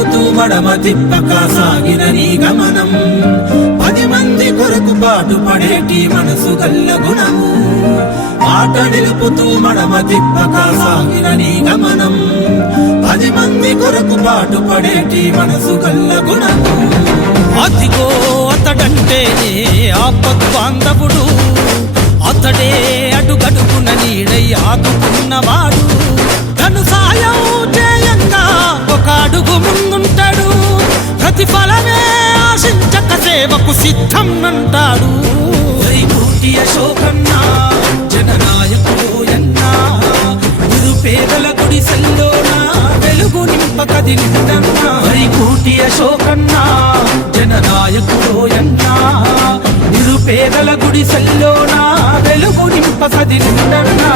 నిలుపుతూ మడమ తిప్పక సాగిన నీ గమనం 10 మంది కొరకు పాటు పడేటి మనసు గల్ల గుణము మాట నిలుపుతూ మడమ తిప్పక సాగిన నీ గమనం 10 మంది కొరకు పాటు పడేటి మనసు గల్ల గుణము అదిగో అతడంటేనే ఆపద్బాంధవుడు అతడే అడుగడుగున నీడై ఆదుకున్నవాడు తను సాయం చేయంగా ఒక అడుగు ముందుంటాడు ప్రతిఫలమే ఆశించక సేవకు సిద్ధం అంటాడు వైకూటి అశోకన్నా జననాయకుడోయన్నా నిరుపేదల గుడిసెల్లోనా వెలుగు నింప కదిలిందన్నా వైకూటి అశోకన్నా జననాయకుడోయన్నా నిరుపేదల గుడిసెల్లోనా వెలుగు నింప కదిలిందన్నా